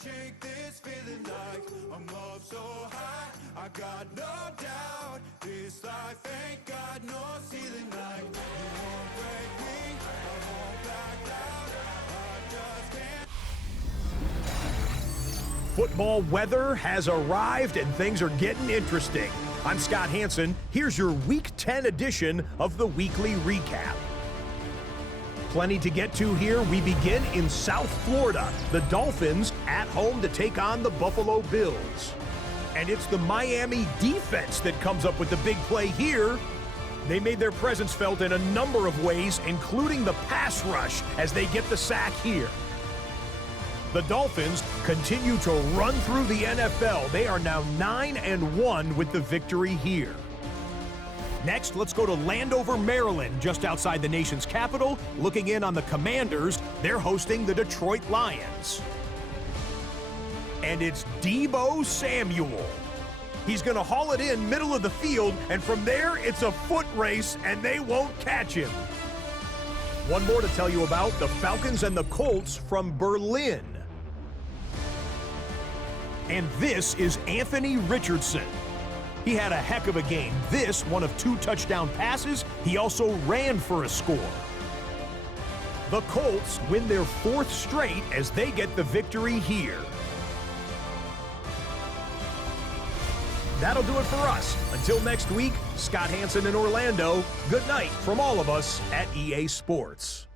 shake this feeling like I'm up so high. I got no doubt this life ain't got no ceiling. Like you won't break me, I won't back down. I just can't. Football weather has arrived and things are getting interesting. I'm Scott Hansen. Here's your Week 10 edition of the Weekly Recap. Plenty to get to here. We begin in South Florida. The Dolphins at home to take on the Buffalo Bills. And it's the Miami defense that comes up with the big play here. They made their presence felt in a number of ways, including the pass rush as they get the sack here. The Dolphins continue to run through the NFL. They are now 9-1 with the victory here. Next, let's go to Landover, Maryland, just outside the nation's capital. Looking in on the Commanders, they're hosting the Detroit Lions. And it's Deebo Samuel. He's going to haul it in middle of the field, and from there, it's a foot race, and they won't catch him. One more to tell you about, the Falcons and the Colts from Berlin. And this is Anthony Richardson. He had a heck of a game. This, one of 2 touchdown passes. He also ran for a score. The Colts win their 4th straight as they get the victory here. That'll do it for us. Until next week, Scott Hansen in Orlando. Good night from all of us at EA Sports.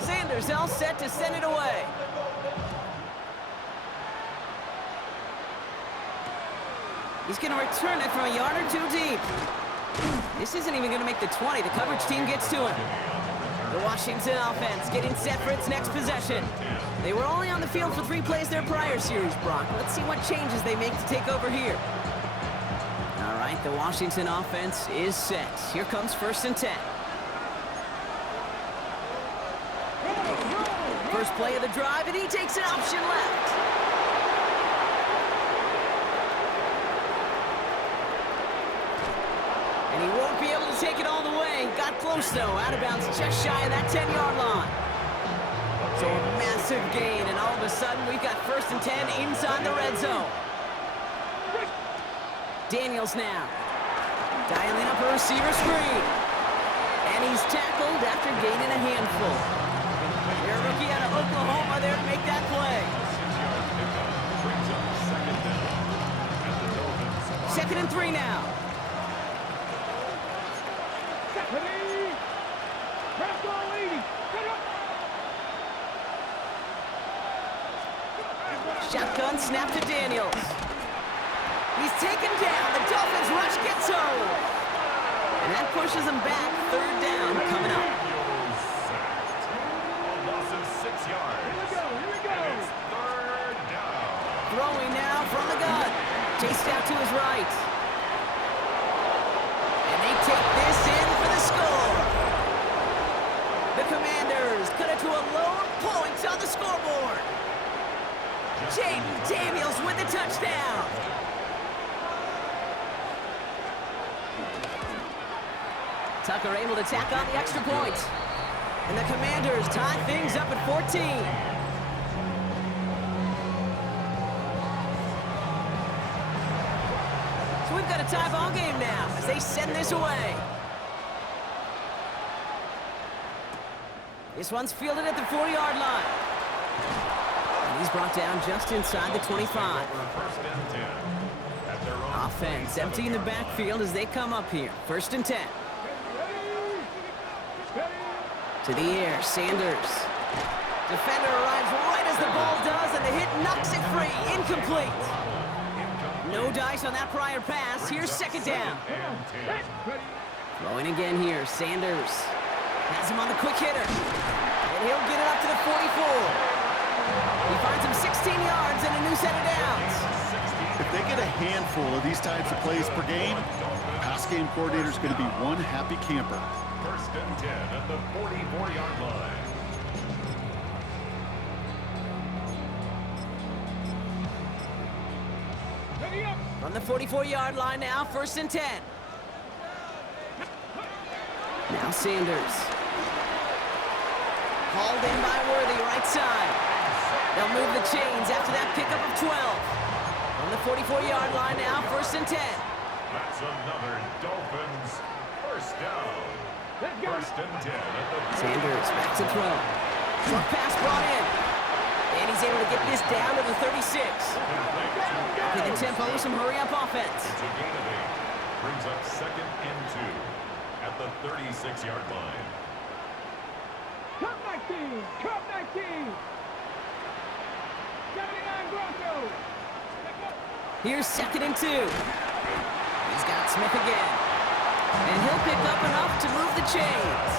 Sanders all set to send it away. He's going to return it from a yard or 2 deep. This isn't even going to make the 20. The coverage team gets to him. The Washington offense getting set for its next possession. They were only on the field for 3 plays their prior series, Brock. Let's see what changes they make to take over here. All right, the Washington offense is set. Here comes 1st and 10. First play of the drive, and he takes an option left. And he won't be able to take it all the way. Got close, though. Out of bounds just shy of that 10-yard line. So a massive gain, and all of a sudden we've got 1st and 10 inside the red zone. Daniels now. Dialing up a receiver screen. And he's tackled after gaining a handful. Their rookie out of Oklahoma there to make that play. 2nd and 3 now. Shotgun snap to Daniels. He's taken down. The Dolphins rush gets home. And that pushes him back. 3rd down coming up. Loss of 6 yards. Here we go. It's 3rd down. Throwing now from the gun. Chased out to his right. And they take this in for the score. The Commanders cut it to a lone point on the scoreboard. Jaden Daniels with the touchdown. Tucker able to tack on the extra point. And the Commanders tie things up at 14. So we've got a tie ball game now as they send this away. This one's fielded at the 4-yard line. And he's brought down just inside the 25. Offense emptying the backfield as they come up here. 1st and 10. To the air, Sanders. Defender arrives right as the ball does, and the hit knocks it free. Incomplete. No dice on that prior pass. Here's 2nd down. Throwing again here, Sanders. Has him on the quick hitter. And he'll get it up to the 44. He finds him 16 yards and a new set of downs. If they get a handful of these types of plays per game, pass game coordinator is going to be one happy camper. 1st and 10 at the 44-yard line. From the 44-yard line now, 1st and 10. Now Sanders. Hauled in by Worthy, right side. They'll move the chains after that pickup of 12. From the 44-yard line now, 1st and 10. That's another Dolphins 1st down. 1st and 10 at the Sanders back to throw. Short pass brought in. And he's able to get this down to the 36. Up in the tempo with some hurry-up offense. It's a gain of 8. Brings up 2nd and 2 at the 36-yard line. Cup 19! Cup 19! 79 Broncos! Here's 2nd and 2. He's got Smith again. And he'll pick up enough to move the chains.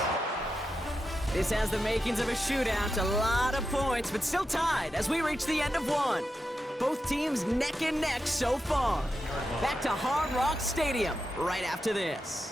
This has the makings of a shootout. A lot of points, but still tied as we reach the end of one. Both teams neck and neck so far. Back to Hard Rock Stadium right after this.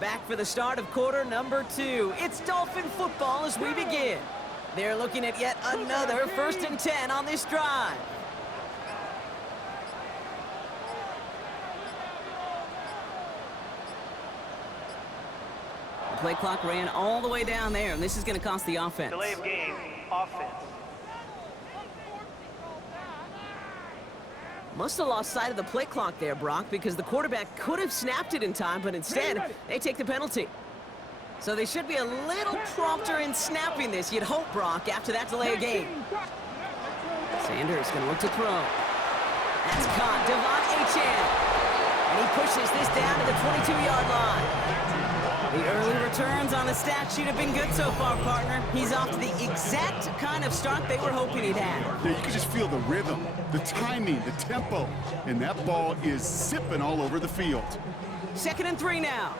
Back for the start of quarter number 2. It's Dolphin football as we begin. They're looking at yet another 1st and 10 on this drive. The play clock ran all the way down there, and this is going to cost the offense. Delay of game, offense. Must have lost sight of the play clock there, Brock, because the quarterback could have snapped it in time, but instead, they take the penalty. So they should be a little prompter in snapping this, you'd hope, Brock, after that delay of game. Sanders going to look to throw. That's caught. Devon Achane. And he pushes this down to the 22-yard line. The early returns on the stat sheet have been good so far, partner. He's off to the exact kind of start they were hoping he'd have. Yeah, you can just feel the rhythm, the timing, the tempo, and that ball is zipping all over the field. 2nd and 3 now.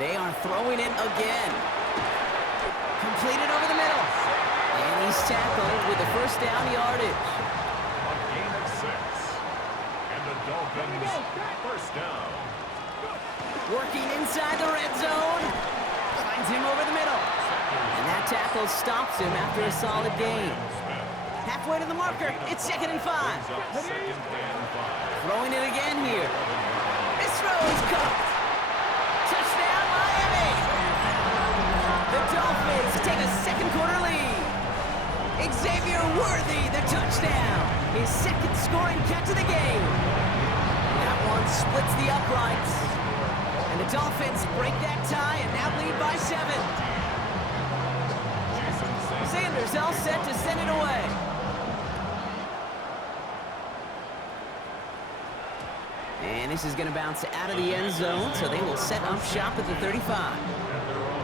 They are throwing it again. Completed over the middle. And he's tackled with the 1st down yardage. A gain of 6. And the Dolphins Dolphins. First down. Working inside the red zone. Finds him over the middle. And that tackle stops him after a solid gain. Halfway to the marker. It's 2nd and 5. Throwing it again here. This throw is caught. Touchdown, Miami. The Dolphins take a second quarter lead. Xavier Worthy, the touchdown. His second scoring catch of the game. That one splits the uprights. And the Dolphins break that tie and now lead by 7. Sanders all set to send it away. And this is going to bounce out of the end zone, so they will set up shop at the 35.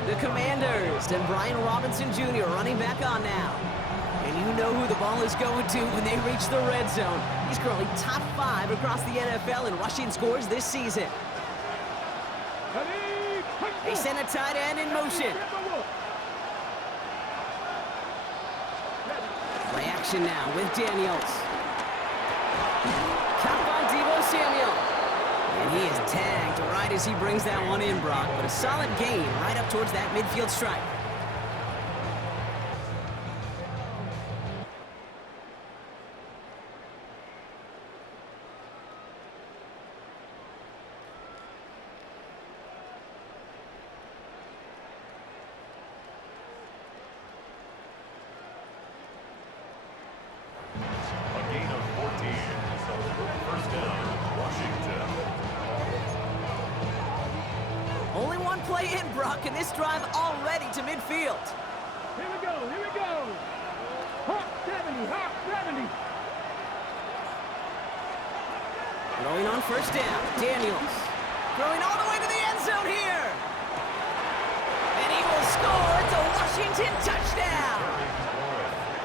The Commanders and Brian Robinson Jr. running back on now. And you know who the ball is going to when they reach the red zone. He's currently top 5 across the NFL in rushing scores this season. They send a tight end in motion. Play action now with Daniels. Count on Deebo Samuel. And he is tagged right as he brings that one in, Brock. But a solid gain right up towards that midfield stripe. Play in, Brock, and this drive already to midfield. Here we go, here we go. Hot 70, hot 70. Throwing on first down, Daniels. Throwing all the way to the end zone here. And he will score. It's a Washington touchdown.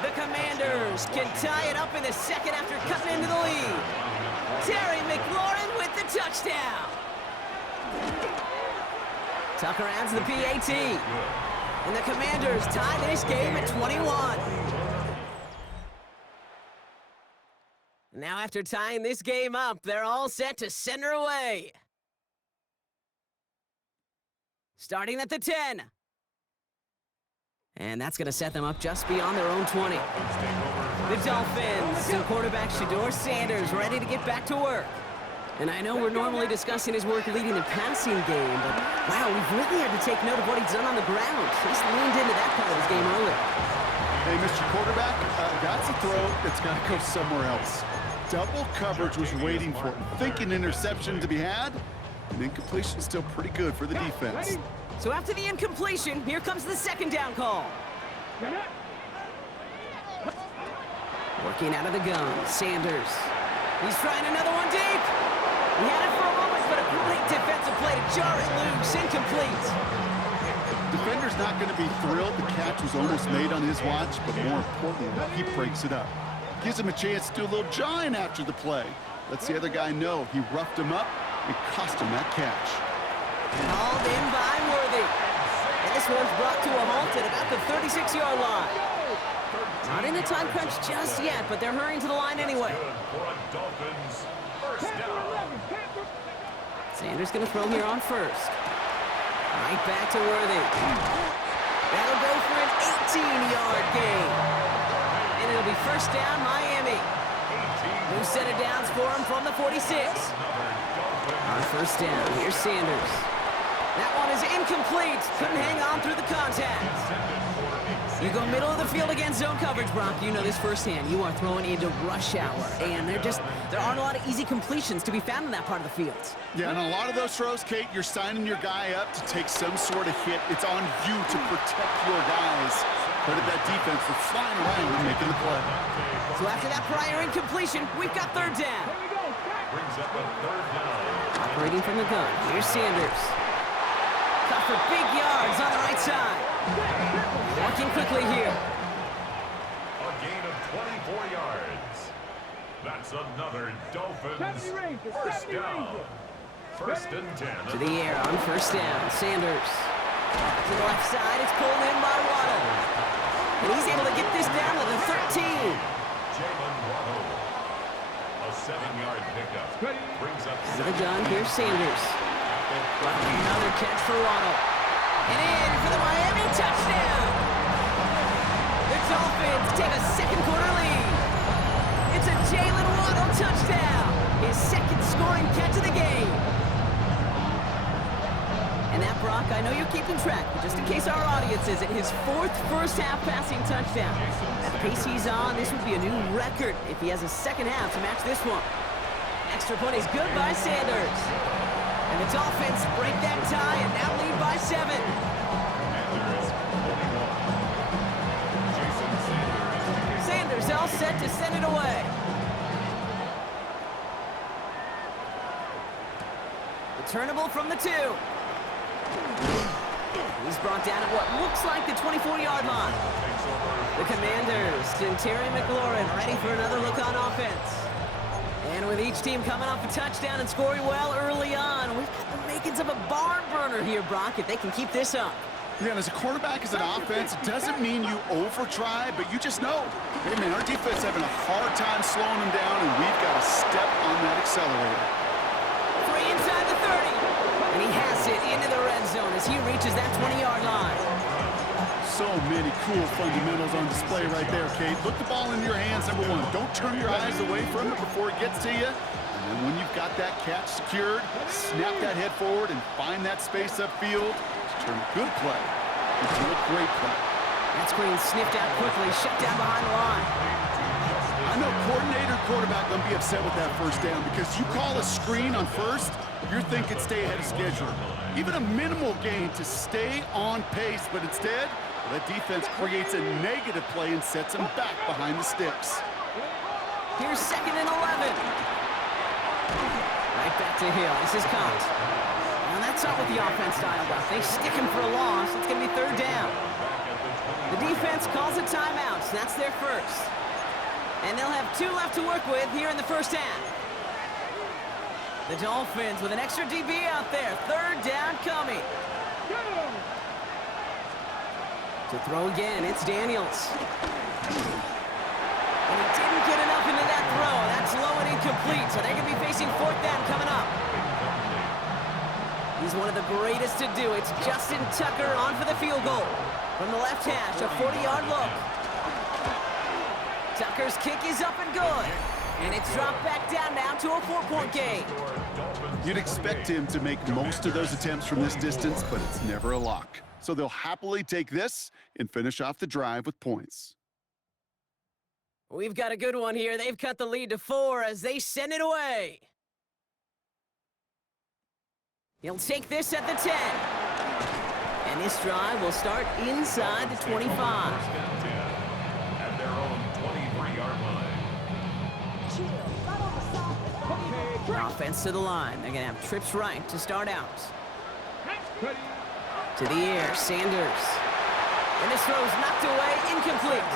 The Commanders can tie it up in the second after cutting into the lead. Terry McLaurin with the touchdown. Tucker adds the PAT. And the Commanders tie this game at 21. Now after tying this game up, they're all set to send her away. Starting at the 10. And that's going to set them up just beyond their own 20. The Dolphins and quarterback Shedeur Sanders ready to get back to work. And I know we're normally discussing his work leading the passing game, but wow, we've really had to take note of what he's done on the ground. He's leaned into that part of his game earlier. Hey, Mr. Quarterback, that's a throw that's got to go somewhere else. Double coverage was waiting for him. Thinking interception to be had, and incompletion still pretty good for the defense. So after the incompletion, here comes the second down call. Working out of the gun, Sanders. He's trying another one deep. He had it for a moment, but a great defensive play to jar it loose. Incomplete. Defender's not going to be thrilled the catch was almost made on his watch, but more importantly, he breaks it up. Gives him a chance to do a little jawing after the play. Lets the other guy know he roughed him up and cost him that catch. Called in by Worthy. And this one's brought to a halt at about the 36-yard line. Not in a time crunch just yet, but they're hurrying to the line anyway. Sanders going to throw here on first. Right back to Worthy. That'll go for an 18-yard gain. And it'll be first down, Miami. New set of downs for him from the 46. On first down, here's Sanders. That one is incomplete. Couldn't hang on through the contact. You go middle of the field against zone coverage, Brock. You know this firsthand. You are throwing into rush hour, and there aren't a lot of easy completions to be found in that part of the field. Yeah, and a lot of those throws, Kate, you're signing your guy up to take some sort of hit. It's on you to protect your guys. Credit that defense for flying around and making the play. So after that prior incompletion, we've got third down. Brings up a third down. Operating from the gun, here's Sanders. Cut for big yards on the right side. Walking quickly here. A gain of 24 yards. That's another Dolphins first down. First and 10. To the air on first down. Sanders. To the left side, it's pulled in by Waddle. And he's able to get this down to the 13. Jalen Waddle. A A 7-yard pickup. Brings up Out of the gun, here's Sanders. Another catch for Waddle. And in for the Miami touchdown. The Dolphins take a second quarter lead. It's a Jalen Waddle touchdown. His second scoring catch of the game. And that, Brock, I know you're keeping track, but just in case our audience isn't, his fourth first-half passing touchdown. At the pace he's on, this would be a new record if he has a second half to match this one. Extra point is good by Sanders. And the Dolphins break that tie and now lead by 7. Sanders all set to send it away. Returnable from the 2. He's brought down at what looks like the 24-yard line. The Commanders and Terry McLaurin ready for another look on offense. And with each team coming off a touchdown and scoring well early on, we've got the makings of a barn burner here, Brock, if they can keep this up. Yeah, and as a quarterback, as an offense, it doesn't mean you over-try, but you just know, hey, man, our defense having a hard time slowing them down, and we've got to step on that accelerator. Free inside the 30. And he has it into the red zone as he reaches that 20-yard line. So many cool fundamentals on display right there, Kate. Look the ball in your hands, number 1. Don't turn your eyes away from it before it gets to you. And then when you've got that catch secured, snap that head forward and find that space upfield to turn a good play into a great play. That screen sniffed out quickly, shut down behind the line. I know coordinator, quarterback going to be upset with that first down because you call a screen on first, you're thinking stay ahead of schedule. Even a minimal gain to stay on pace, but instead, that defense creates a negative play and sets them back behind the sticks. Here's 2nd and 11. Right back to Hill. This is Cox. Now that's not what the offense dialed up. They stick him for a loss. It's going to be 3rd down. The defense calls a timeout. So that's their first. And they'll have 2 left to work with here in the first half. The Dolphins with an extra DB out there. 3rd down coming. To throw again, it's Daniels. And he didn't get enough into that throw. That's low and incomplete, so they're going to be facing 4th down coming up. He's one of the greatest to do. It's Justin Tucker on for the field goal. From the left hash, a 40-yard look. Tucker's kick is up and good. And it's dropped back down now to a 4-point game. You'd expect him to make most of those attempts from this distance, but it's never a lock. So they'll happily take this and finish off the drive with points. We've got a good one here. They've cut the lead to 4 as they send it away. He'll take this at the 10. And this drive will start inside the 25. At their own 23-yard line. Offense to the line. They're going to have trips right to start out. To the air, Sanders. And this throw's knocked away, incomplete.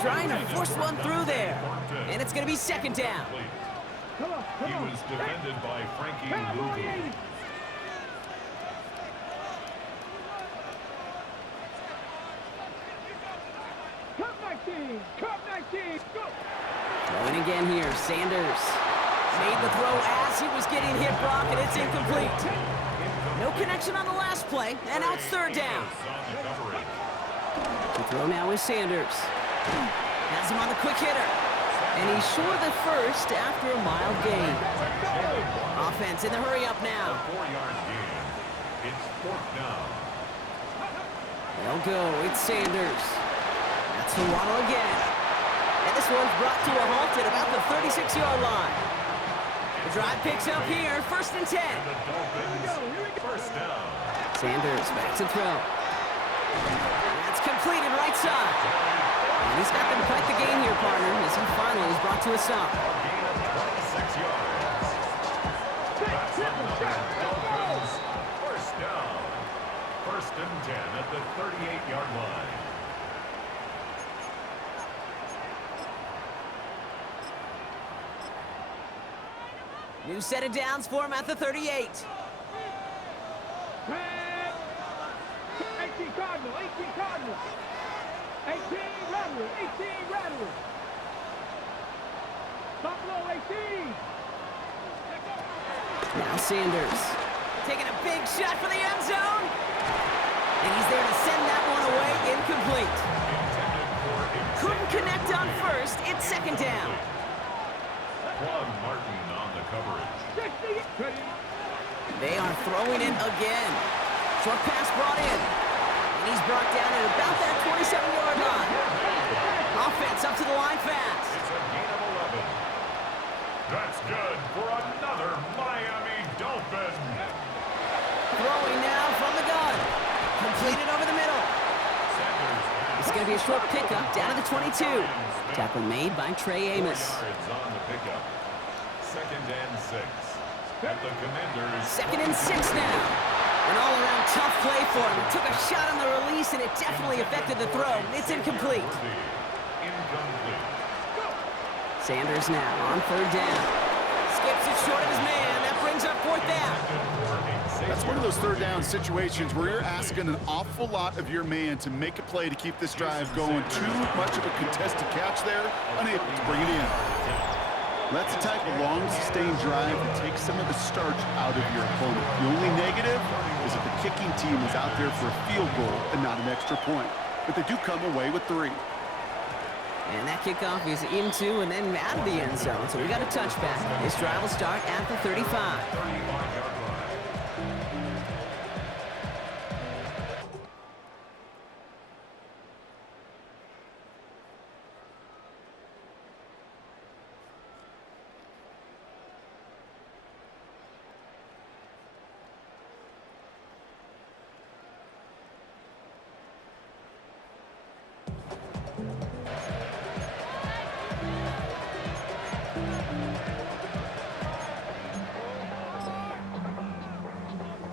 Trying to force one through there. And it's going to be 2nd down. He was defended by Frankie Lugu. Throwing again here, Sanders. Made the throw as he was getting hit, Brock, and it's incomplete. No connection on the last play, and now it's 3rd down. The throw now is Sanders. Has him on the quick hitter. And he's short of the first after a mild gain. Offense in the hurry up now. 4-yard gain. It's 4th down. They'll go. It's Sanders. That's the Waddle again. And this one's brought to a halt at about the 36-yard line. The drive picks up here, 1st and 10. The Dolphins, 1st down. Sanders back to throw. That's completed right side. And he's got them quite the gain here, partner, as he finally is brought to a stop. Gain of 26 yards. That's another Dolphins 1st down. 1st and 10 at the 38-yard line. New set of downs for him at the 38. 18 Cardinal, 18 Cardinal. 18 Rattler, 18 Rattler. Buffalo 18. Now Sanders taking a big shot for the end zone. And he's there to send that one away, incomplete. Couldn't connect on first. It's second down. Plum Martin on the coverage. 60. They are throwing it again. Short pass brought in. And he's brought down at about that 27-yard line. Offense up to the line fast. It's a gain of 11. That's good for another Miami Dolphin. Throwing now from the gun. Completed over the middle. It's going to be a short pickup down to the 22. Tackle made by Trey Amos. Yards on the pickup. 2nd and 6. At the Commanders. 2nd and 6 now. An all-around tough play for him. He took a shot on the release, and it definitely affected the throw. It's incomplete. Incomplete. Sanders now on 3rd down. Skips it short of his man. That brings up 4th down. That's one of those 3rd down situations where you're asking an awful lot of your man to make a play to keep this drive going. Too much of a contested catch there, unable to bring it in. That's the type of long, sustained drive that takes some of the starch out of your opponent. The only negative is that the kicking team is out there for a field goal and not an extra point. But they do come away with 3. And that kickoff is into and then out of the end zone. So we got a touchback. This drive will start at the 35. 35-yard line.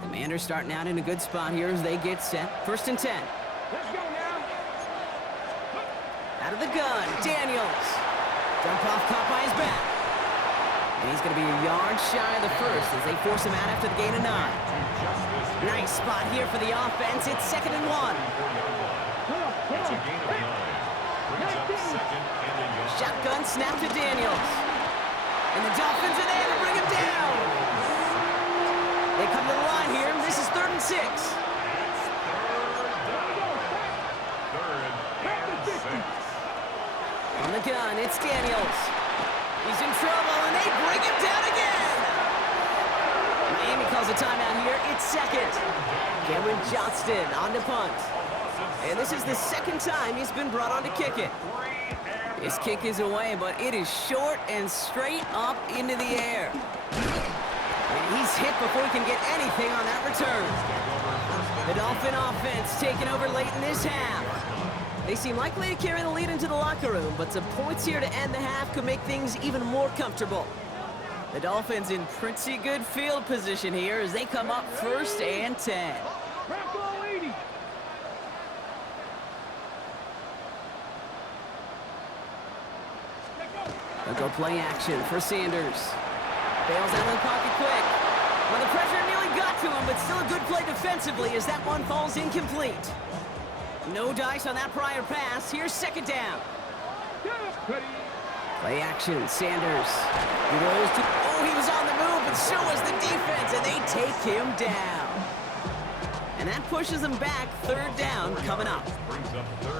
Commanders starting out in a good spot here as they get set. 1st and 10. Let's go now. Out of the gun, Daniels. Dump off caught by his back. And he's going to be a yard shy of the first as they force him out after the gain of 9. Nice spot here for the offense. It's 2nd and 1. It's a gain of 9. Brings up 2nd and a yard. Shotgun snap to Daniels. And the Dolphins are there to bring him down. They come to the line here. This is 3rd and 6. It's 3rd and 6. On the gun, it's Daniels. He's in trouble, and they bring him down again. Miami calls a timeout here. It's 2nd. Cameron Johnston on the punt. And this is the 2nd time he's been brought on to kick it. His kick is away, but it is short and straight up into the air. And he's hit before he can get anything on that return. The Dolphin offense taking over late in this half. They seem likely to carry the lead into the locker room, but some points here to end the half could make things even more comfortable. The Dolphins in pretty good field position here as they come up 1st and 10. Buffalo 80. They'll go play action for Sanders. Bails out of the pocket quick. Well, the pressure nearly got to him, but still a good play defensively as that one falls incomplete. No dice on that prior pass. Here's 2nd down. Play action, Sanders. He rolls to... Oh, he was on the move, but so was the defense, and they take him down. And that pushes them back. 3rd down coming up.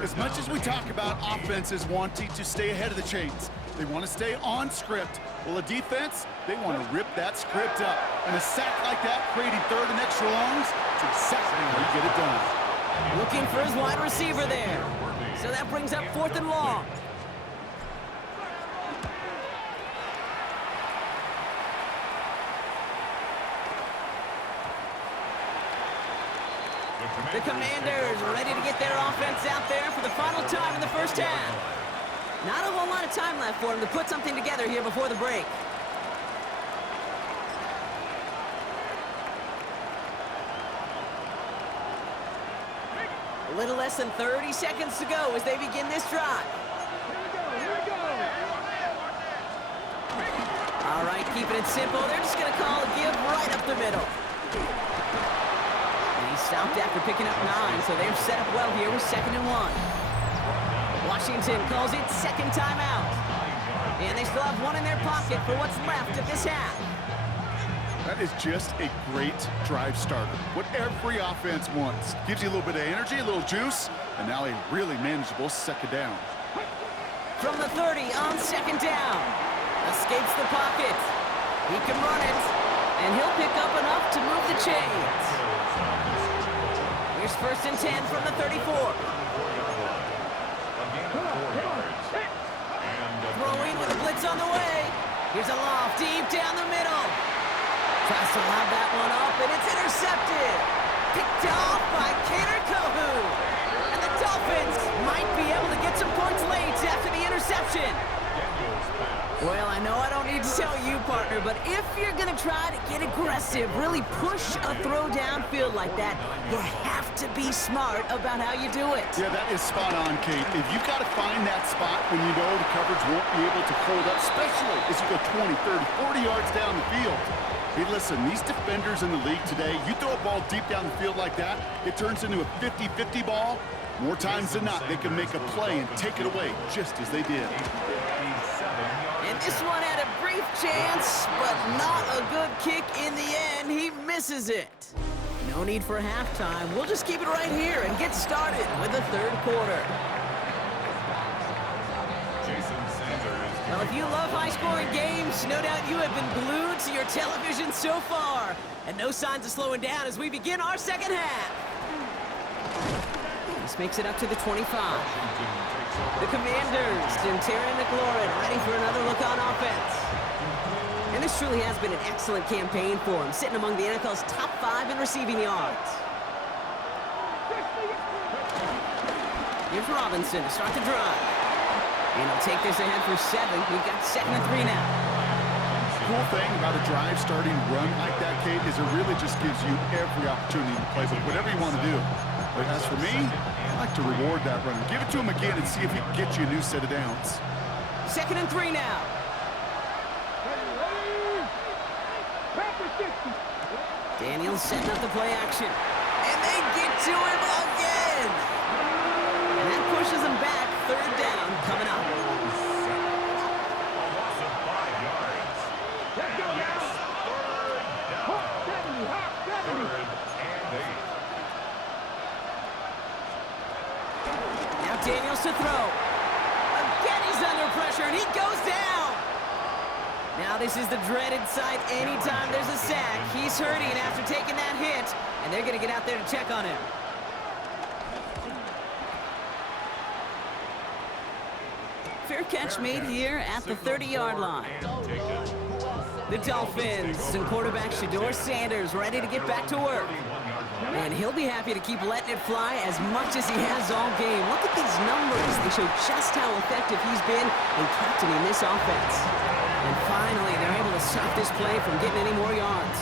As much as we talk about offenses wanting to stay ahead of the chains, they want to stay on script. Well, a defense, they want to rip that script up. And a sack like that, creating 3rd and extra longs, it's exactly how you get it done. Looking for his wide receiver there. So that brings up 4th and long. The Commanders ready to get their offense out there for the final time in the 1st half. Not a whole lot of time left for them to put something together here before the break. A little less than 30 seconds to go as they begin this drive. Here we go. All right, keeping it simple. They're just going to call a give right up the middle. And he stopped after picking up 9, so they're set up well here with 2nd and 1. Washington calls it 2nd timeout. And they still have one in their pocket for what's left of this half. That is just a great drive starter. What every offense wants. Gives you a little bit of energy, a little juice, and now a really manageable second down. From the 30 on second down. Escapes the pocket. He can run it, and he'll pick up enough to move the chains. Here's 1st and 10 from the 34. Throwing with a blitz on the way. Here's a loft deep down the middle. Tries to lob that one up, and it's intercepted. Picked off by Kader Kohu. And the Dolphins might be able to get some points late after the interception. Well, I know I don't need to tell you, partner, but if you're going to try to get aggressive, really push a throw downfield like that, you have to be smart about how you do it. Yeah, that is spot on, Kate. If you've got to find that spot when you know the coverage won't be able to hold up, especially as you go 20, 30, 40 yards down the field. Hey, listen, these defenders in the league today, you throw a ball deep down the field like that, it turns into a 50-50 ball. More times than not, they can make a play and take it away, just as they did. And this one had a brief chance, but not a good kick in the end. He misses it. No need for halftime. We'll just keep it right here and get started with the third quarter. Well, if you love high-scoring games, no doubt you have been glued to your television so far. And no signs of slowing down as we begin our second half. This makes it up to the 25. The Commanders and Terry McLaurin ready for another look on offense. And this truly has been an excellent campaign for him, sitting among the NFL's top 5 in receiving yards. Here's Robinson to start the drive. And he'll take this ahead for 7. We've got 2nd and 3 now. Cool thing about a drive starting run like that, Kate, is it really just gives you every opportunity to play with whatever you want to do. But as for me, I like to reward that run. Give it to him again and see if he can get you a new set of downs. 2nd and 3 now. Daniels setting up the play action. And they get to him again. And that pushes him back. 3rd down coming up. Daniels to throw. Again, he's under pressure, and he goes down. Now this is the dreaded sight anytime there's a sack. He's hurting after taking that hit, and they're going to get out there to check on him. Fair catch made here at the 30-yard line. The Dolphins and quarterback Shedeur Sanders ready to get back to work. And he'll be happy to keep letting it fly as much as he has all game. Look at these numbers. They show just how effective he's been in captaining this offense. And finally, they're able to stop this play from getting any more yards.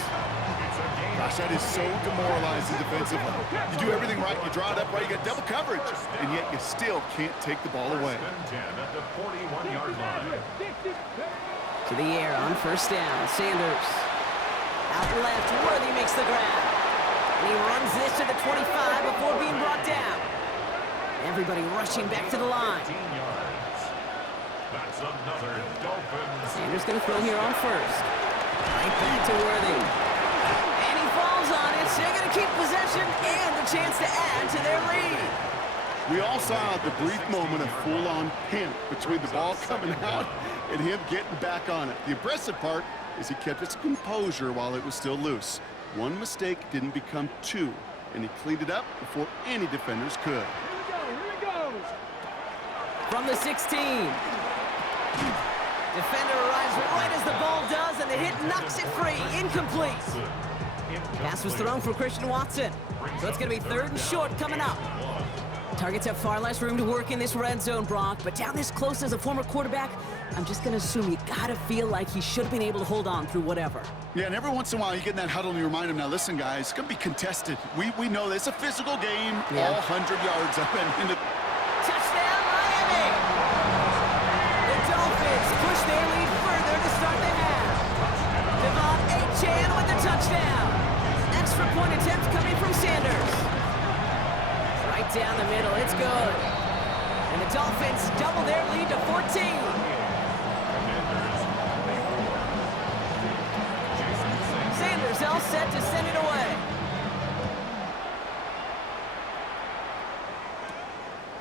Gosh, that is so demoralizing defensively. You do everything right, you draw it up right, you get double coverage, and yet you still can't take the ball away. To the air on 1st down, Sanders. Out left, Worthy makes the grab. And he runs this to the 25 before being brought down. Everybody rushing back to the line. Sanders going to throw here on 1st. Right back to Worthy. And he falls on it. So they're going to keep possession and the chance to add to their lead. We all saw the brief moment of full-on panic between the ball coming out and him getting back on it. The impressive part is he kept his composure while it was still loose. One mistake didn't become 2, and he cleaned it up before any defenders could. Here we go. From the 16. Defender arrives right as the ball does, and the hit knocks it free. Incomplete. Pass was thrown for Christian Watson. So it's going to be 3rd and short coming up. Targets have far less room to work in this red zone, Brock, but down this close as a former quarterback, I'm just going to assume you got to feel like he should have been able to hold on through whatever. Yeah, and every once in a while you get in that huddle and you remind him, now listen, guys, it's going to be contested. We know this. It's a physical game, all 100 yards up and into... Touchdown, Miami! The Dolphins push their lead further to start the half. Devon Achane with the touchdown. Extra point attempt coming from Sanders. Right down the middle, it's good. And the Dolphins double their lead to 14. set to send it away.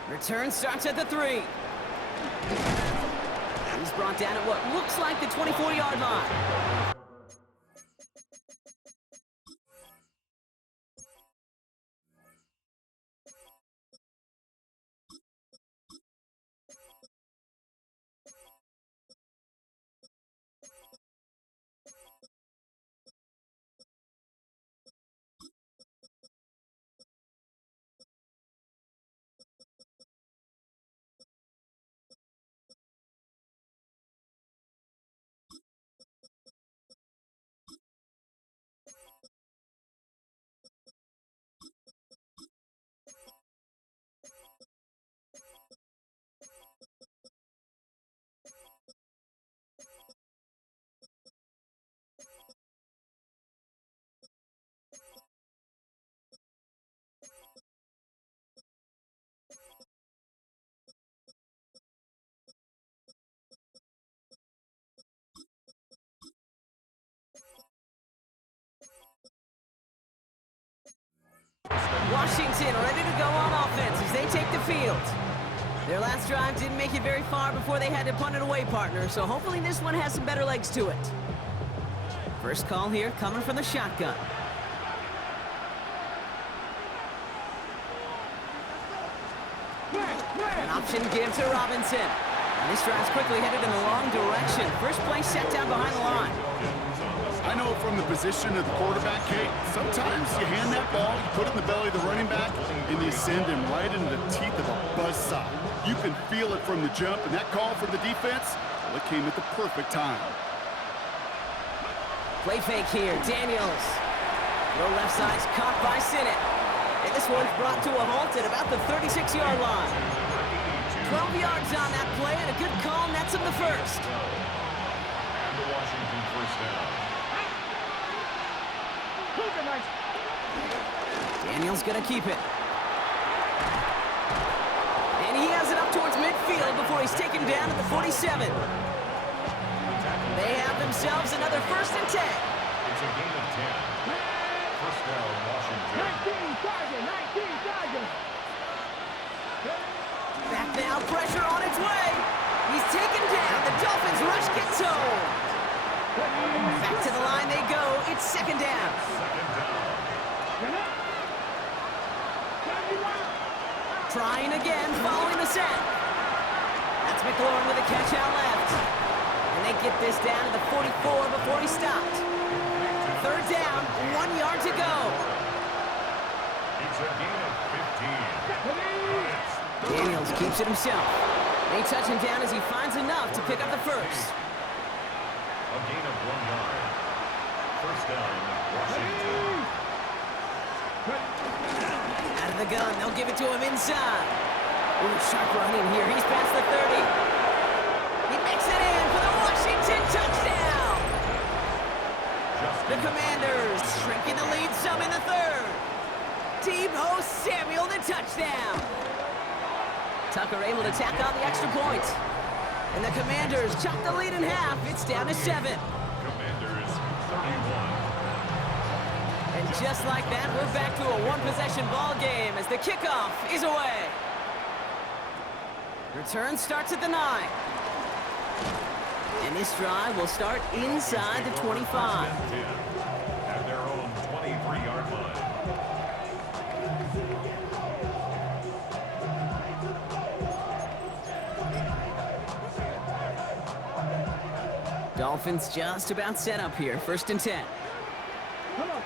Return starts at the 3. He's brought down at what looks like the 24-yard line. Washington ready to go on offense as they take the field. Their last drive didn't make it very far before they had to punt it away, partner, so hopefully this one has some better legs to it. First call here coming from the shotgun. An option give to Robinson. And this drive's quickly headed in the wrong direction. First play set down behind the line. I know from the position of the quarterback, Kate, sometimes you hand that ball, you put it in the belly of the running back, and you send him right into the teeth of a buzzsaw. You can feel it from the jump, and that call from the defense, well, it came at the perfect time. Play fake here, Daniels. Low left side's caught by Sinnott. And this one's brought to a halt at about the 36-yard line. 12 yards on that play, and a good call nets him the first. And the Washington first down. Daniels gonna keep it. And he has it up towards midfield before he's taken down at the 47. They have themselves another 1st and 10. It's a gain of 10. First down, Washington. 19 Tigers. Back now, pressure on its way. He's taken down. The Dolphins rush gets home. Back to the line they go. It's 2nd down. Second down. Trying again, following the set. That's McLaurin with a catch out left. And they get this down to the 44 before he stopped. 3rd down, 1 yard to go. It's a gain of 15. Daniels keeps it himself. They touch him down as he finds enough to pick up the first. A gain of 1 yard. First down, Washington. Out of the gun, they'll give it to him inside. Ooh, sharp running here. He's past the 30. He makes it in for the Washington touchdown. The Commanders shrinking the lead some in the 3rd. Deebo Samuel, the touchdown. Tucker able to tack on the extra point. And the Commanders chop the lead in half. It's down to 7. Commanders 31. And just like that, we're back to a one-possession ball game as the kickoff is away. Return starts at the 9. And this drive will start inside the 25. At their own 23-yard line. Dolphins just about set up here. 1st and 10. Come on.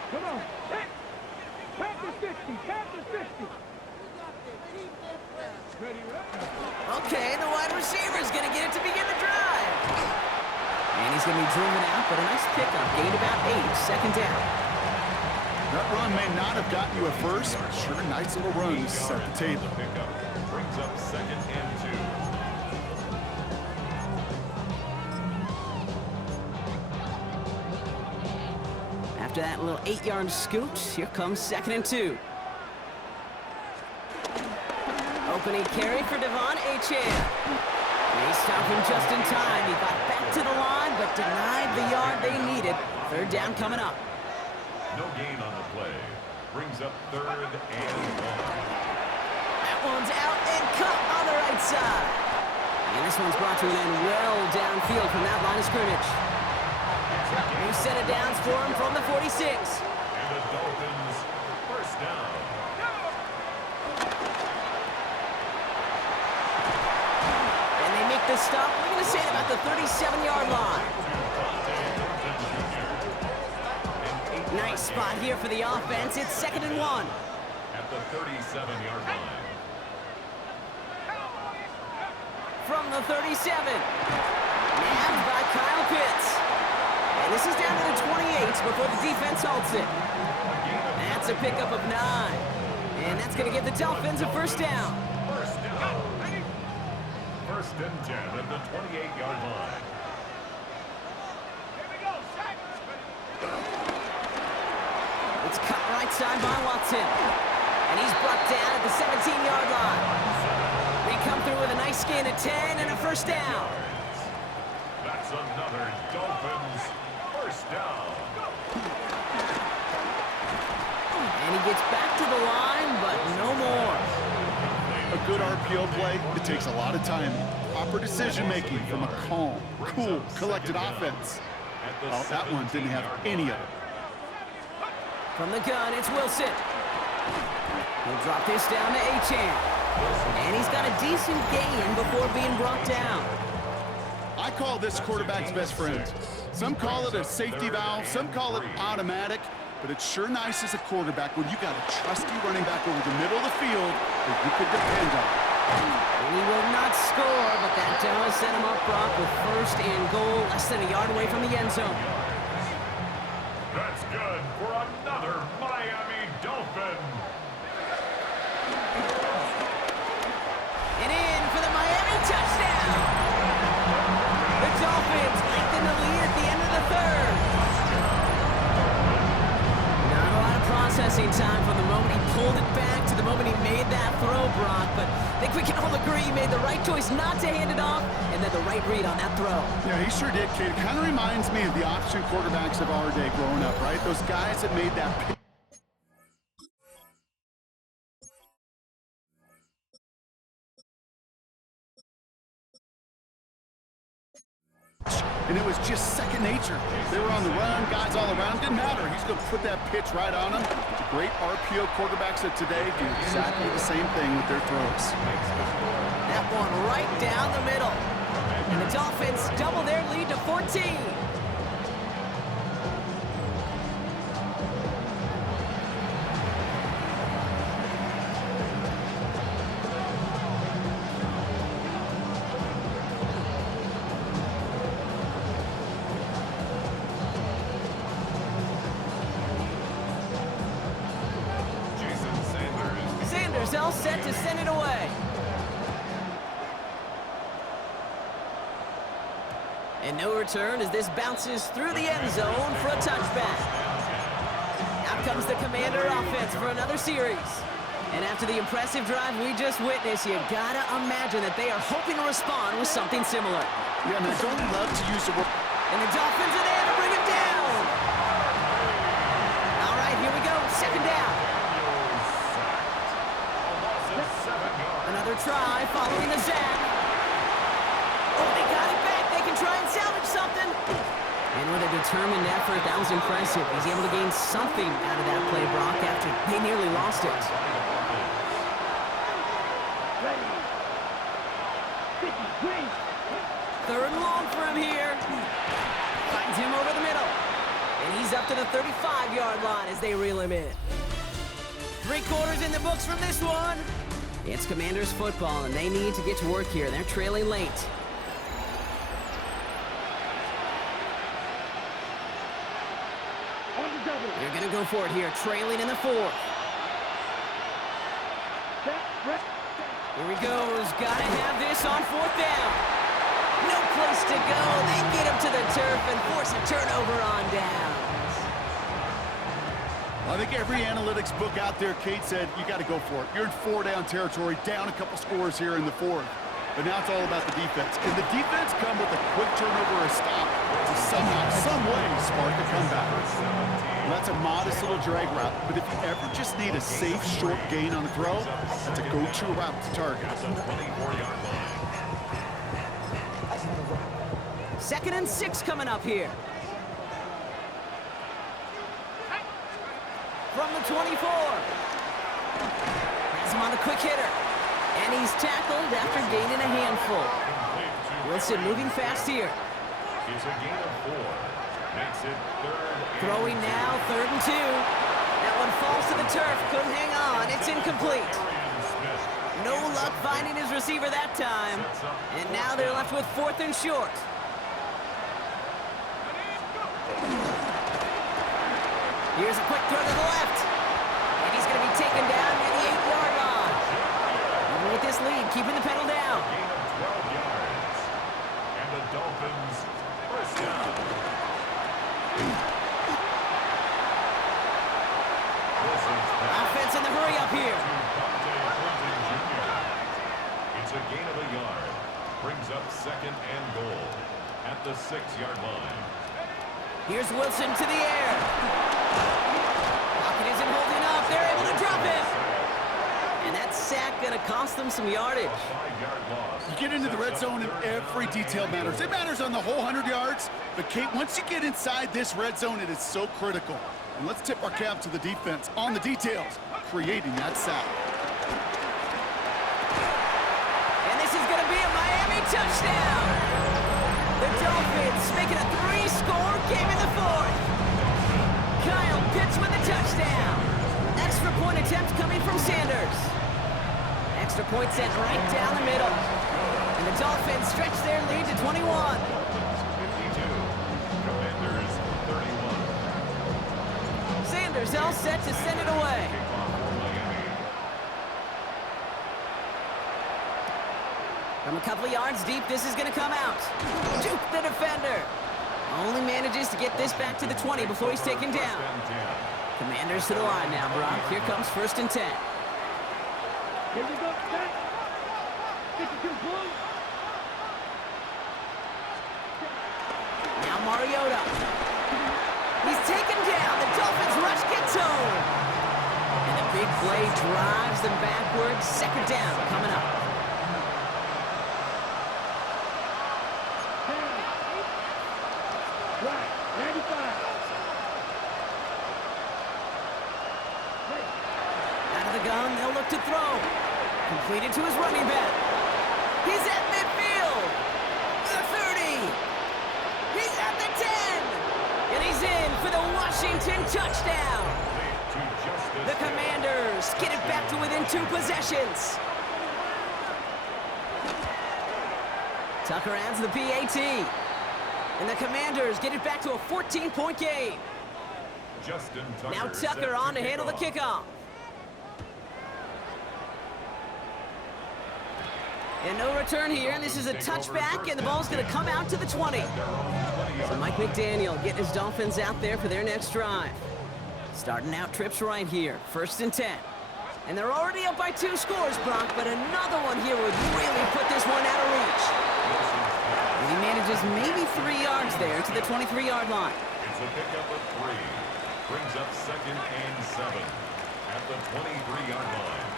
Tap the 50. Okay, the wide receiver's going to get it to begin the drive. And he's going to be driven out, but a nice pickup. Gained about 8. 2nd down. That run may not have gotten you a first, but sure, nice little run to set the table. Pickup brings up 2nd and 2. After that little 8-yard scoot, here comes 2nd and 2. Opening carry for Devon Achane. They stopped him just in time. He got back to the line, but denied the yard they needed. 3rd down coming up. No gain on the play. Brings up 3rd and 1. That one's out and cut on the right side. And this one's brought to an end well downfield from that line of scrimmage. New set of downs for him from the 46. And the Dolphins, first down. And they make the stop. We're going to say about the 37-yard line. Nice spot here for the offense. It's 2nd and 1. At the 37-yard line. From the 37. Nabbed by Kyle Pitts. And this is down to the 28 before the defense halts it. That's a pickup of 9. And that's going to give the Dolphins a first down. First down. 1st and 10 at the 28-yard line. It's cut right side by Watson. And he's brought down at the 17-yard line. They come through with a nice gain of 10 and a first down. That's another Dolphins first down. And he gets back to the line, but no more. A good RPO play, it takes a lot of time. Proper decision-making from a calm, cool, collected offense. Oh, that one didn't have any of it. From the gun, it's Wilson. He'll drop this down to Achane. And he's got a decent gain before being brought down. I call this quarterback's best friend. Some call it a safety valve, some call it automatic, but it's sure nice as a quarterback when you got a trusty running back over the middle of the field that you could depend on. And he will not score, but that does set him up, Brock, with 1st and goal, less than a yard away from the end zone. That's good for another Miami Dolphin. And in for the Miami touchdown. The Dolphins lengthen the lead at the end of the 3rd. Not a lot of processing time from the moment he pulled it back to the moment he made that throw, Brock. But I think we can all agree he made the right choice not to hand it off and then the right read on that throw. Yeah, he sure did, kid. It kind of reminds me of the option quarterbacks of our day growing up, right? Those guys that made that pick. And it was just second nature. They were on the run, guys all around. Didn't matter. He's going to put that pitch right on them. The great RPO quarterbacks of today do exactly the same thing with their throws. That one right down the middle. And the Dolphins double their lead to 14. All set to send it away. And no return as this bounces through the end zone for a touchback. Out comes the Commander offense for another series. And after the impressive drive we just witnessed, you gotta imagine that they are hoping to respond with something similar. Yeah, and I don't love to use the word. And the Dolphins are there to bring him down. All right, here we go. 2nd down. Another try following the sack. Oh, they got it back. They can try and salvage something. And with a determined effort, that was impressive. He's able to gain something out of that play, Brock, after they nearly lost it. Ready. 53. 3rd and long for him here. Finds him over the middle. And he's up to the 35-yard line as they reel him in. 3 quarters in the books from this one. It's Commanders football, and they need to get to work here. They're trailing late. They're going to go for it here, trailing in the 4th. Here he goes. Got to have this on 4th down. No place to go. They get him to the turf and force a turnover on down. I think every analytics book out there, Kate said, you got to go for it. You're in 4-down territory, down a couple scores here in the 4th. But now it's all about the defense. Can the defense come with a quick turnover or a stop to somehow, some way, spark a comeback? That's a modest little drag route, but if you ever just need a safe, short gain on a throw, that's a go-to route to target. At the 24-yard line. 2nd and 6 coming up here. From the 24. Has him on a quick hitter. And he's tackled after gaining a handful. Wilson moving fast here. It's a gain of 4. Makes it 3rd and Throwing now, 3rd and 2. That one falls to the turf. Couldn't hang on. It's incomplete. No luck finding his receiver that time. And now they're left with 4th and short. Here's a quick throw to the left. And he's going to be taken down near the 8-yard line. Even with this lead, keeping the pedal down. gain of 12 yards. And the Dolphins first down. Wilson's back Offense in the hurry up here. to Dante Clinton Jr. It's a gain of a yard. Brings up 2nd and goal at the 6-yard line. Here's Wilson to the air. Pocket isn't holding up. They're able to drop him. And that sack going to cost them some yardage. 5-yard loss. You get into the red zone and every detail matters. It matters on the whole 100 yards, but Kate, once you get inside this red zone, it is so critical. And let's tip our cap to the defense on the details, creating that sack. And this is going to be a Miami touchdown. The Dolphins making a 3-score game in the 4th. Kyle Pitts with a touchdown. Extra point attempt coming from Sanders. Extra point sent right down the middle. And the Dolphins stretch their lead to 21. 52. Commanders 31. Sanders all set to send it away. Kickoff for Miami. From a couple of yards deep, this is going to come out. Juke the defender. Only manages to get this back to the 20 before he's taken down. First and 10. Commanders to the line now, Brock. Here comes 1st and 10. Here we go, set. 52 blue. Now Mariota. He's taken down. The Dolphins rush gets home. And a big play drives them backwards. 2nd down coming up. Right, 95. Out of the gun, they'll look to throw. Completed to his running back. He's at midfield. The 30. He's at the 10. And he's in for the Washington touchdown. To Justice. The Commanders get it back to within 2 possessions. Tucker adds the PAT. And the Commanders get it back to a 14-point game. Justin Tucker Now set Tucker on to kick handle the off. kickoff. And no return here, and this is a touchback, and the ball's going to come out to the 20. So Mike McDaniel getting his Dolphins out there for their next drive. Starting out trips right here, 1st and 10. And they're already up by 2 scores, Brock, but another one here would really put this one out of reach. And he manages maybe 3 yards there to the 23-yard line. It's a pickup of 3. Brings up 2nd and 7 at the 23-yard line.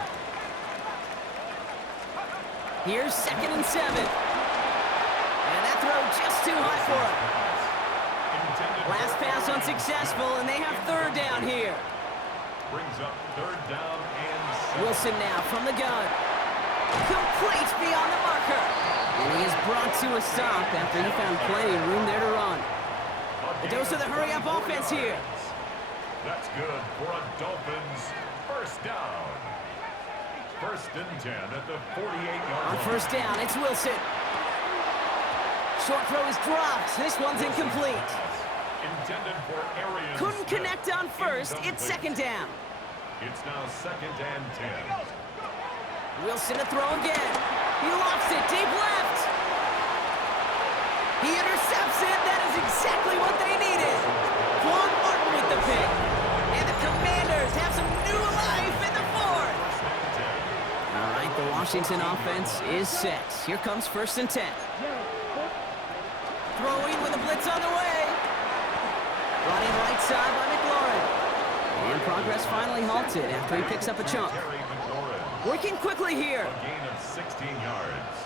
Here's 2nd and 7. And that throw just too high for him. Intended Last for pass Arian unsuccessful, and they have 3rd down here. Brings up 3rd down and 7. Wilson now from the gun. Complete beyond the marker. And he is brought to a stop after he found plenty of room there to run. A dose of the hurry-up offense here. That's good for a Dolphins first down. 1st and 10 at the 48-yard On line. 1st down, it's Wilson. Short throw is dropped. This one's incomplete. Intended for Arian Couldn't Smith. connect on 1st. It's 2nd down. It's now 2nd and 10. Wilson to throw again. He lofts it deep left. He intercepts it. That is exactly what they needed. Quan Martin with the pick. And the Commanders have some new life in the 4th. All right, the Washington offense is set. Here comes 1st and 10. Throwing with a blitz on the way. Brought in right side by McLaurin. finally halted after he picks up a chunk. Working quickly here. A gain of 16 yards.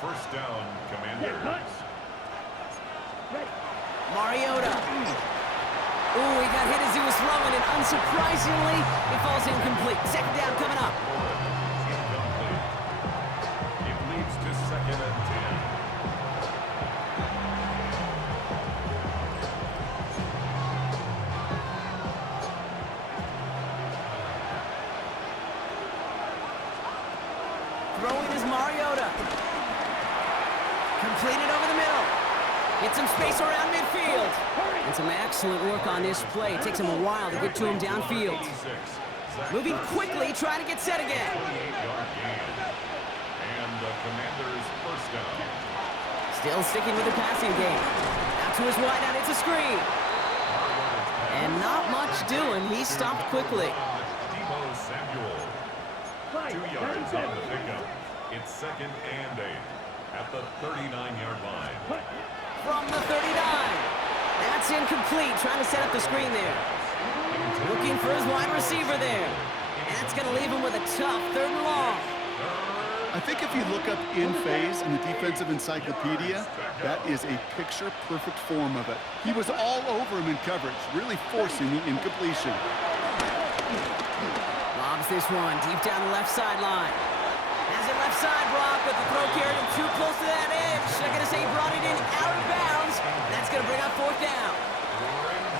First down, Commanders. Mariota. Ooh, he got hit as he was throwing, and unsurprisingly, he falls incomplete. Second down coming up. Incomplete. It leads to second and 10. Throwing is Mariota. Completed over the middle. Get some space around midfield. And some excellent work on this play. It takes him a while to get to him downfield. Moving quickly, trying to get set again. 28-yard gain. And the Commanders' first down. Still sticking with the passing game. Out to his wideout, it's a screen. And not much doing. He stopped quickly. Debo Samuel. 2 yards on the pickup. It's second and 8 at the 39-yard line. From the 39. That's incomplete. Trying to set up the screen there. Looking for his wide receiver there. And that's going to leave him with a tough 3rd and long. I think if you look up in phase in the defensive encyclopedia, that is a picture-perfect form of it. He was all over him in coverage, really forcing the incompletion. Lobs this one deep down the left sideline. Has it left side, Brock, but the throw carried him too close to that edge. They're going to say he brought it in out of bounds. That's going to bring up 4th down.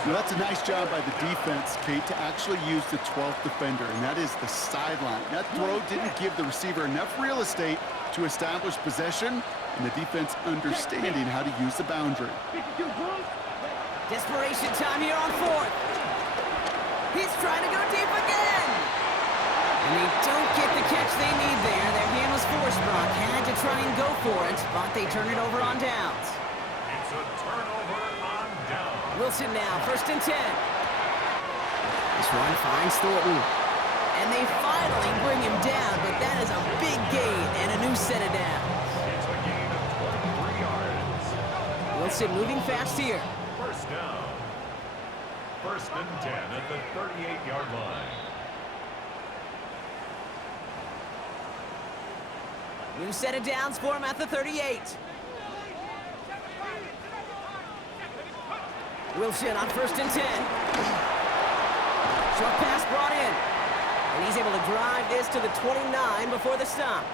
Well, that's a nice job by the defense, Kate, to actually use the 12th defender, and that is the sideline. That throw didn't give the receiver enough real estate to establish possession, and the defense understanding how to use the boundary. Desperation time here on 4th. He's trying to go deep again. And they don't get the catch they need there. Their hand was forced, Brock. Had to try and go for it, but they turn it over on downs. It's a turnover on down. Wilson now, 1st and 10. This one finds Thornton. And they finally bring him down, but that is a big gain and a new set of downs. It's a gain of 23 yards. Wilson moving fast here. First down. 1st and 10 at the 38-yard line. New set of downs for him at the 38. Wilson on 1st and 10. Short pass brought in. And he's able to drive this to the 29 before the stop.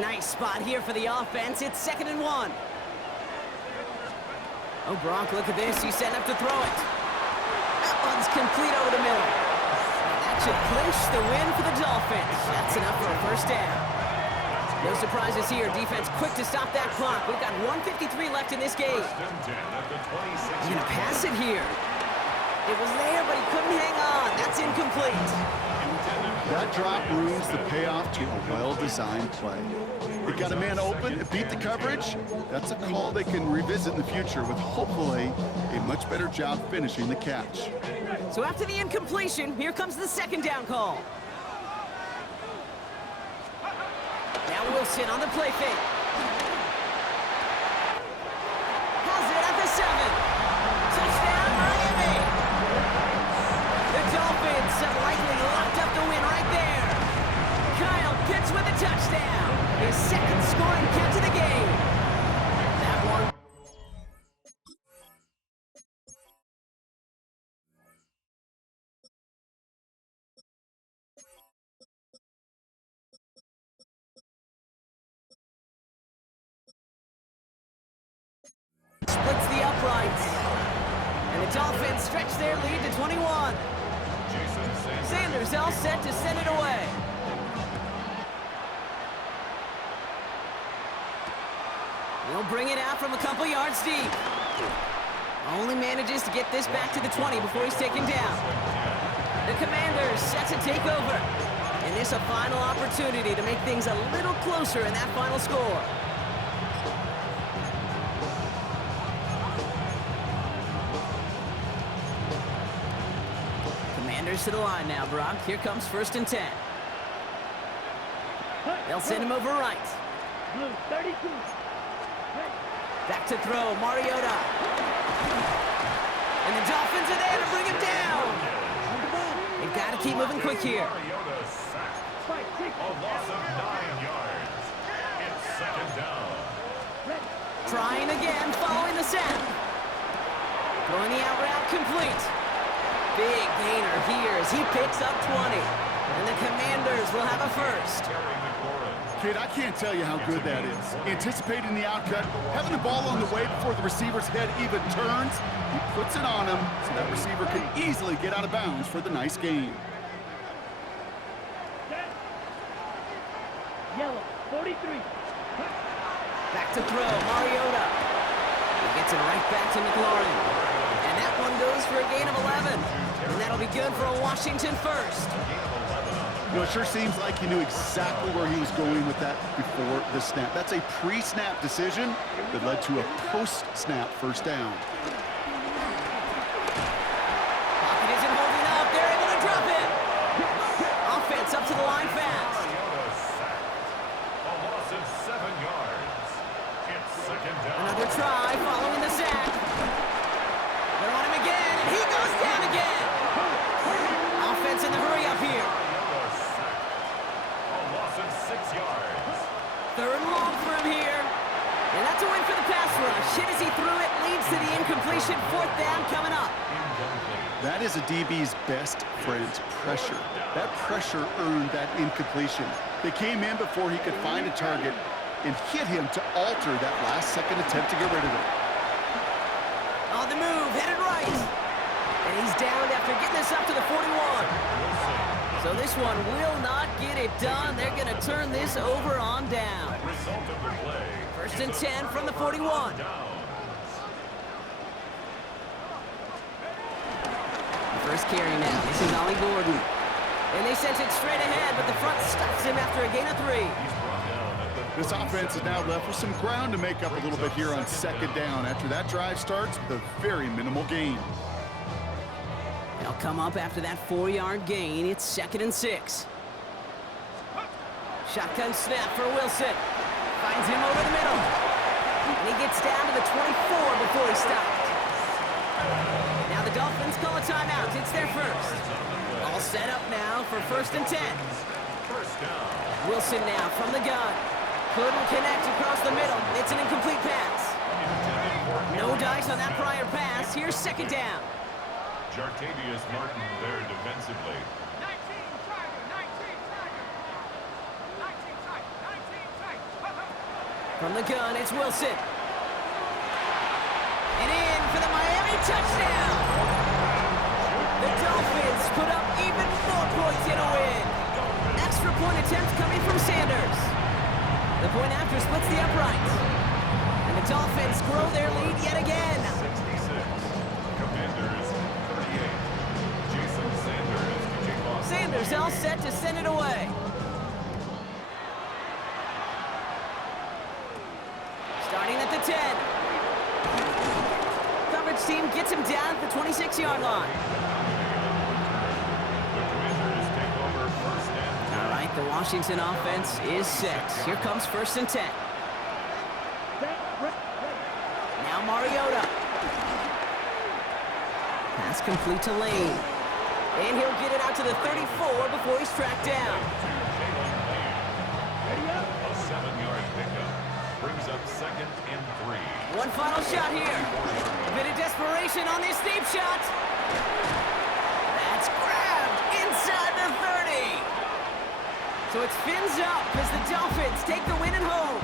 Nice spot here for the offense. It's 2nd and 1. Oh, Brock, look at this. He's setting up to throw it. That one's complete over the middle. That should clinch the win for the Dolphins. That's enough for a 1st down. No surprises here. Defense quick to stop that clock. We've got 1:53 left in this game. He's going to pass it here. It was there, but he couldn't hang on. That's incomplete. That drop ruins the payoff to a well-designed play. It got a man open, it beat the coverage. That's a call they can revisit in the future with hopefully a much better job finishing the catch. So after the incompletion, here comes the 2nd down call. Now Wilson on the play fake. Has it at the 7. Touchdown, Miami. The Dolphins have likely locked up the win right there. Kyle Pitts with a touchdown. His 2nd scoring catch of the game. That one. Splits the uprights. And the Dolphins stretch their lead to 21. Sanders all set to send it away. He'll bring it out from a couple yards deep. Only manages to get this back to the 20 before he's taken down. The Commanders set to take over. And this a final opportunity to make things a little closer in that final score. Commanders to the line now, Brock. Here comes 1st and 10. They'll send him over right. Blue 32. Back to throw, Mariota. And the Dolphins are there to bring him down. They've got a to keep moving quick here. Mariota sacked. A loss of 9 yards. It's second down. Trying again, following the sack. Throwing the out route complete. Big gainer here as he picks up 20. And the Commanders will have a first. Kid, I can't tell you how good that is. Anticipating the outcut, having the ball on the way before the receiver's head even turns, he puts it on him so that receiver can easily get out of bounds for the nice gain. Yellow, 43. Back to throw, Mariota. He gets it right back to McLaurin. And that one goes for a gain of 11. And that'll be good for a Washington first. You know, it sure seems like he knew exactly where he was going with that before the snap. That's a pre-snap decision that led to a post-snap first down. Pocket isn't holding up. They're able to drop it. Offense up to the line fast. A loss of 7 yards. It's second down. Another try following the sack. They're on him again, and he goes down again. Offense in the hurry up here. A loss of 6 yards. Third and long for him here. And that's a win for the pass rush. Hit as he threw it, leads to the incompletion. Fourth down coming up. That is a DB's best friend, pressure. That pressure earned that incompletion. They came in before he could find a target and hit him to alter that last-second attempt to get rid of it. On the move, headed right. And he's down after getting this up to the 41. So this one will not get it done. They're going to turn this over on down. Result of the play. First and 10 from the 41. First carry now. This is Ollie Gordon. And they sent it straight ahead, but the front stops him after a gain of 3. This offense is now left with some ground to make up a little bit here on second down after that drive starts with a very minimal gain. They'll come up after that 4-yard gain. It's second and 6. Shotgun snap for Wilson. Finds him over the middle. And he gets down to the 24 before he stopped. Now the Dolphins call a timeout. It's their first. All set up now for first and 10. Wilson now from the gun. Couldn't connect across the middle. It's an incomplete pass. No dice on that prior pass. Here's second down. Jartavius Martin there defensively. 19 tight. From the gun, it's Wilson. And in for the Miami touchdown. The Dolphins put up even more points in a win. Extra point attempt coming from Sanders. The point after splits the uprights. And the Dolphins grow their lead yet again. 66. Commanders 38. Jason Sanders to kick off. Sanders all set to send it away. Starting at the 10. Coverage team gets him down at the 26-yard line. The Commanders take over first and 10. All right, the Washington offense is set. Here comes first and 10. Now Mariota. Pass complete to Lane. And he'll get it out to the 34 before he's tracked down. A 7-yard pickup brings up second and 3. One final shot here. A bit of desperation on this deep shot. That's grabbed inside the 30. So it's fins up as the Dolphins take the win at home.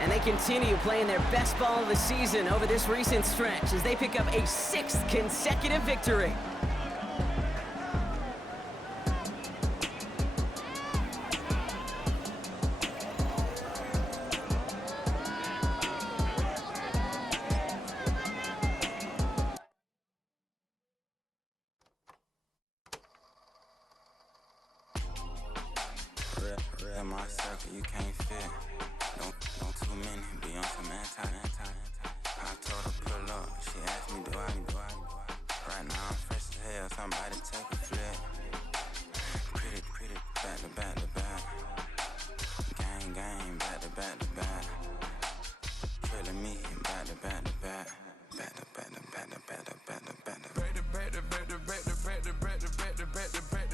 And they continue playing their best ball of the season over this recent stretch as they pick up a 6th consecutive victory. In my circle, you can't fit. Don't too many be on some anti. I told her pull up. She asked me, do I? Right now I'm fresh as hell. Somebody take a flip. Pretty, back to back to back. Gang, back to back to back. Trailing me, back to back to back. Back to back to back to back to back to back to back.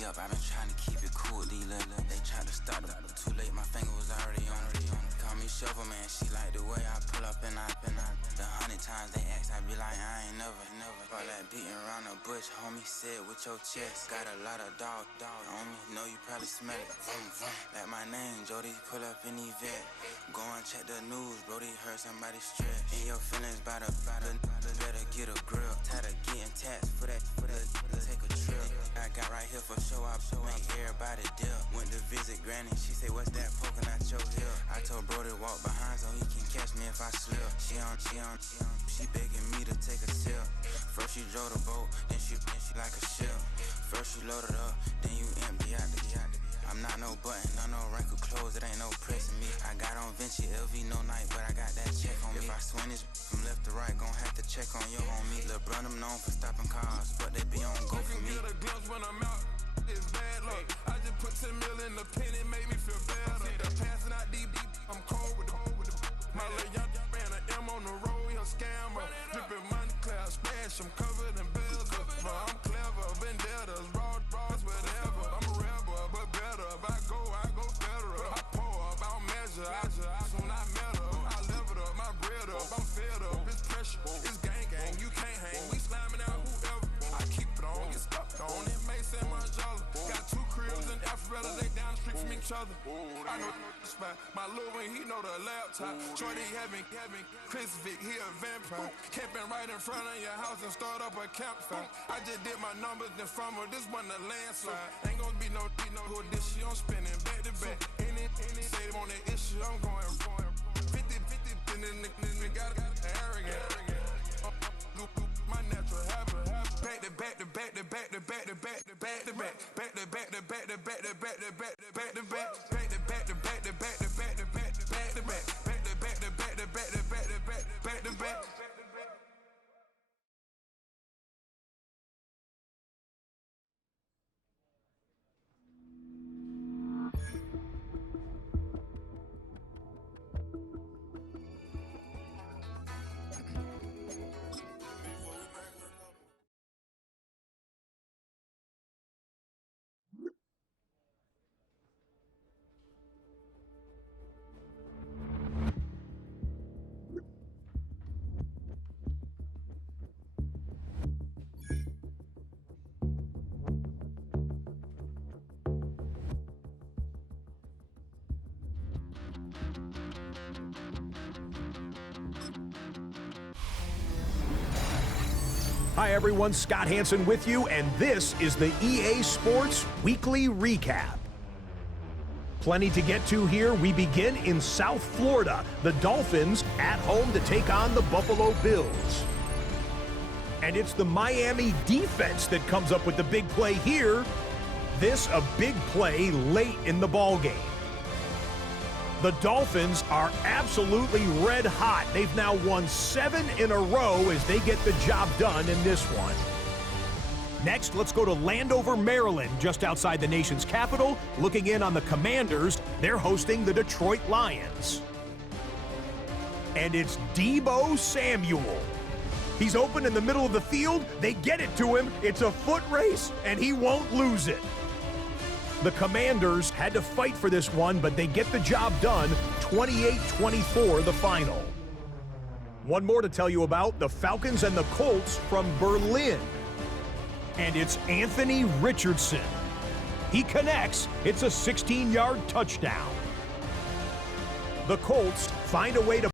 me up, I've been trying to keep it cool. These little, they tried to stop it, but too late, my finger was already on it. Call me Shovel Man, she like the way I pull up and I. The 100 times they ask, I be like, I ain't never. All that beating around the bush, homie said with your chest. Got a lot of dog on me, know you probably smell it. Like my name, Jody, pull up in the vet. Go and check the news, Brody, heard somebody stress. In your feelings by the better get a grill. Tired of getting taxed for that, take a trip. I got right here for show up, make everybody deal. Went to visit Granny, she say, what's that poking out your heel? I told Brody walk behind so he can catch me if I slip. She begging me to take a sip. First she drove the boat, then she like a ship. First you load it up, then you empty out the I'm not no button, no wrinkled clothes, it ain't no pressing me. I got on Vinci, LV, no night, but I got that check on me. If I swing this from left to right, gon' have to check on your homie. Lil' bro, I'm known for stopping cars, but they be on go for me. Get a glimpse when I'm out, it's bad luck. I just put 10 mil in the pen, it make me feel better. Passing out deep, I'm cold with the my little young man, an M on the road, he a scammer. Dripping money, clear, splash, I'm covered in bills. But I'm clever, vendettas, raw, whatever. I'm a rebel, but better. If I go federal. I pour up, I don't measure. I soon I met her. I leveled up, my bread up, I'm fed up. It's pressure, it's gang, you can't hang. We slamming out whoever. I keep it on, get stuck on. It may say Margiela. Got 2 cribs in Alpharetta, they down the street from each other. I know the spot. My little one, he know the laptop. Shorty having Chris Vick, he a vampire. Camping right in front of your house and start up a campfire. I just did my numbers then from her, this one a landslide. Ain't gonna be no who this shit, I'm spinning back to back. Any say they want that issue, I'm going 50, and then the got arrogant. My natural habit. Back to back to back to back to back to back to back to back. Back to back to back to back to back to back to back to back. Back to back to back to back to back to back to back to back. Back to back to back to back to back to back to back. Hi everyone, Scott Hansen with you, and this is the EA Sports Weekly Recap. Plenty to get to here. We begin in South Florida. The Dolphins at home to take on the Buffalo Bills. And it's the Miami defense that comes up with the big play here. This a big play late in the ball game. The Dolphins are absolutely red hot. They've now won 7 in a row as they get the job done in this one. Next, let's go to Landover, Maryland, just outside the nation's capital. Looking in on the Commanders, they're hosting the Detroit Lions. And it's Deebo Samuel. He's open in the middle of the field. They get it to him. It's a foot race, and he won't lose it. The Commanders had to fight for this one, but they get the job done, 28-24 the final. One more to tell you about, the Falcons and the Colts from Berlin. And it's Anthony Richardson. He connects, it's a 16-yard touchdown. The Colts find a way to